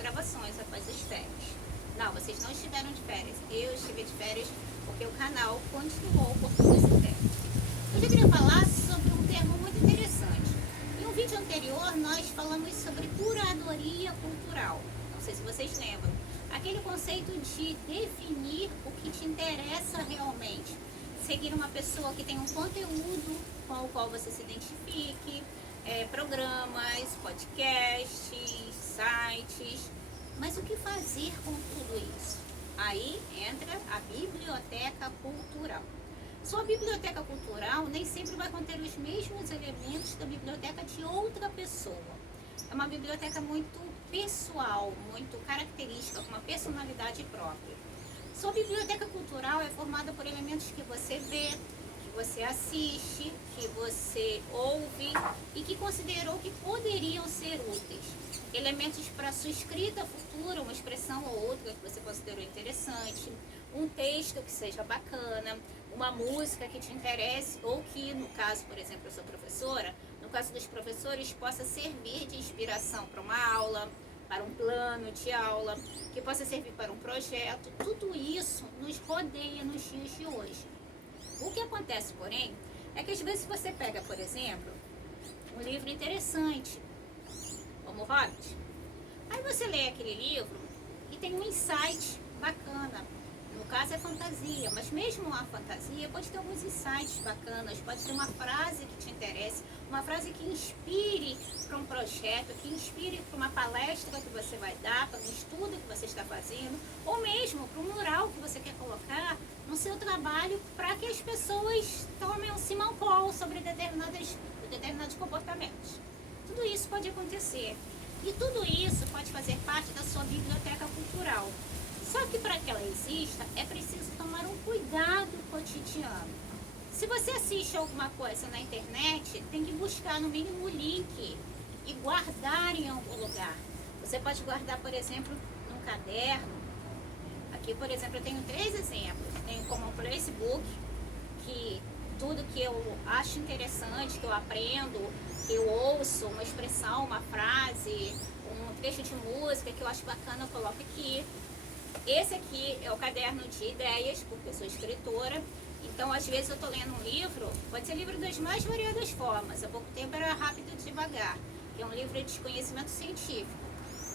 gravações após as férias. Não, vocês não estiveram de férias. Eu estive de férias porque o canal continuou por todo esse tempo. Hoje eu queria falar sobre um termo muito interessante. Em um vídeo anterior, nós falamos sobre curadoria cultural. Não sei se vocês lembram. Aquele conceito de definir o que te interessa realmente. Seguir uma pessoa que tem um conteúdo com o qual você se identifique, programas, podcasts, sites. Mas o que fazer com tudo isso? Aí entra a biblioteca cultural. Sua biblioteca cultural nem sempre vai conter os mesmos elementos da biblioteca de outra pessoa. É uma biblioteca muito pessoal, muito característica, com uma personalidade própria. Sua biblioteca cultural é formada por elementos que você vê, que você assiste, que você ouve e que considerou que poderiam ser úteis. Elementos para sua escrita futura, uma expressão ou outra que você considerou interessante, um texto que seja bacana, uma música que te interesse ou que, no caso, por exemplo, eu sou professora, no caso dos professores, possa servir de inspiração para uma aula, para um plano de aula, que possa servir para um projeto. Tudo isso nos rodeia nos dias de hoje. O que acontece, porém, é que às vezes você pega, por exemplo, um livro interessante, como Hobbit. Aí você lê aquele livro e tem um insight bacana. No caso é fantasia, mas mesmo a fantasia pode ter alguns insights bacanas, pode ter uma frase que te interesse, uma frase que inspire para um projeto, que inspire para uma palestra que você vai dar, para um estudo que você está fazendo, ou mesmo para um mural que você quer colocar no seu trabalho para que as pessoas tomem um simão call sobre determinados comportamentos. Tudo isso pode acontecer. E tudo isso pode fazer parte da sua biblioteca cultural. Só que para que ela exista, é preciso tomar um cuidado cotidiano. Se você assiste alguma coisa na internet, tem que buscar no mínimo o link e guardar em algum lugar. Você pode guardar, por exemplo, num caderno. Aqui, por exemplo, eu tenho 3 exemplos. Tenho como um Facebook, que tudo que eu acho interessante, que eu aprendo, que eu ouço, uma expressão, uma frase, um trecho de música que eu acho bacana, eu coloco aqui. Esse aqui é o caderno de ideias, porque eu sou escritora. Então, às vezes eu estou lendo um livro, pode ser livro das mais variadas formas. Há pouco tempo era Rápido e Devagar, que é um livro de conhecimento científico.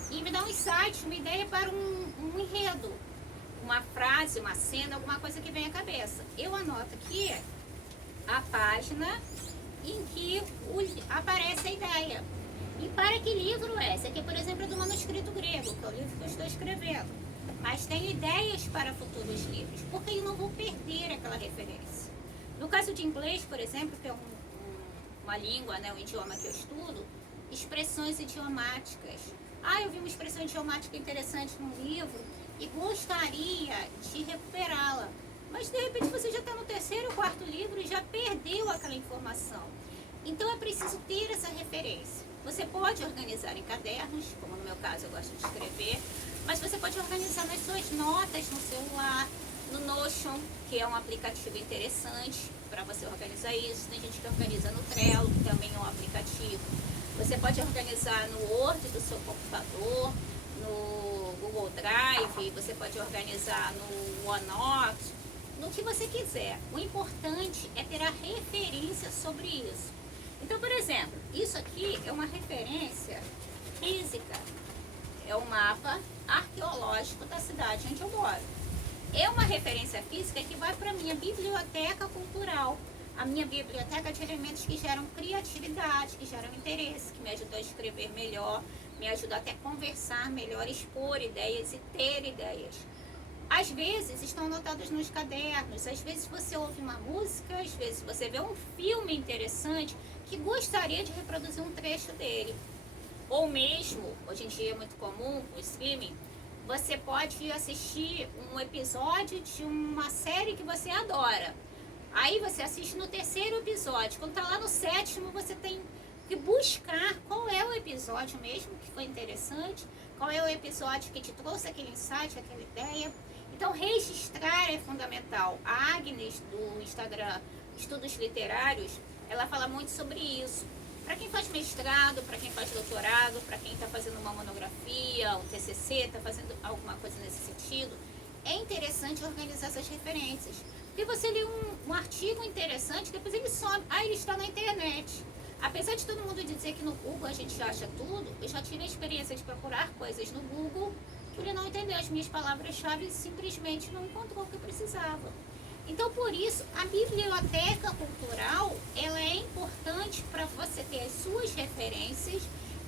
E me dá um insight, uma ideia para um enredo, uma frase, uma cena, alguma coisa que vem à cabeça. Eu anoto aqui a página em que aparece a ideia. E para que livro é? Esse aqui, por exemplo, é do manuscrito grego, que é o livro que eu estou escrevendo. Mas tenho ideias para futuros livros, porque eu não vou perder aquela referência. No caso de inglês, por exemplo, que é uma língua, né, um idioma que eu estudo, expressões idiomáticas. Eu vi uma expressão idiomática interessante num livro e gostaria de recuperá-la. Mas de repente você já está no 3º ou 4º livro e já perdeu aquela informação. Então é preciso ter essa referência. Você pode organizar em cadernos, como no meu caso eu gosto de escrever, mas você pode organizar nas suas notas no celular, no Notion, que é um aplicativo interessante para você organizar isso. Tem gente que organiza no Trello, que também é um aplicativo. Você pode organizar no Word do seu computador, no Google Drive, você pode organizar no OneNote, no que você quiser. O importante é ter a referência sobre isso. Então, por exemplo, isso aqui é uma referência física, é um mapa arqueológico da cidade onde eu moro. É uma referência física que vai para a minha biblioteca cultural, a minha biblioteca de elementos que geram criatividade, que geram interesse, que me ajudam a escrever melhor, me ajudam até a conversar melhor, expor ideias e ter ideias. Às vezes estão anotados nos cadernos, às vezes você ouve uma música, às vezes você vê um filme interessante que gostaria de reproduzir um trecho dele. Ou mesmo, hoje em dia é muito comum o streaming, você pode assistir um episódio de uma série que você adora. Aí você assiste no 3º episódio, quando está lá no 7º você tem que buscar qual é o episódio mesmo que foi interessante, qual é o episódio que te trouxe aquele insight, aquela ideia. Então registrar é fundamental. A Agnes do Instagram Estudos Literários, ela fala muito sobre isso. Para quem faz mestrado, para quem faz doutorado, para quem está fazendo uma monografia, um TCC, está fazendo alguma coisa nesse sentido, é interessante organizar essas referências. Porque você lê um artigo interessante, depois ele some, ele está na internet. Apesar de todo mundo dizer que no Google a gente acha tudo, eu já tive a experiência de procurar coisas no Google que ele não entendeu as minhas palavras-chave e simplesmente não encontrou o que eu precisava. Então, por isso, a biblioteca cultural, ela é importante para você ter as suas referências,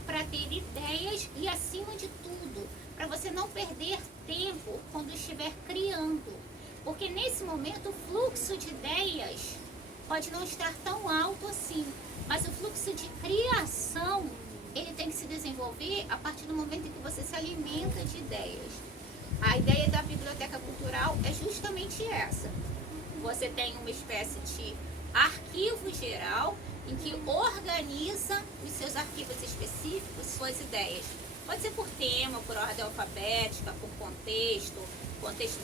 para ter ideias e, acima de tudo, para você não perder tempo quando estiver criando. Porque nesse momento o fluxo de ideias pode não estar tão alto assim, mas o fluxo de criação, ele tem que se desenvolver a partir do momento em que você se alimenta de ideias. A ideia da biblioteca cultural é justamente essa. Você tem uma espécie de arquivo geral em que organiza os seus arquivos específicos, suas ideias. Pode ser por tema, por ordem alfabética, por contexto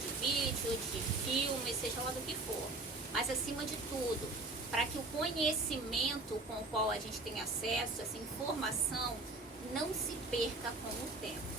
de vídeo, de filme, seja lá do que for. Mas acima de tudo, para que o conhecimento com o qual a gente tem acesso, essa informação, não se perca com o tempo.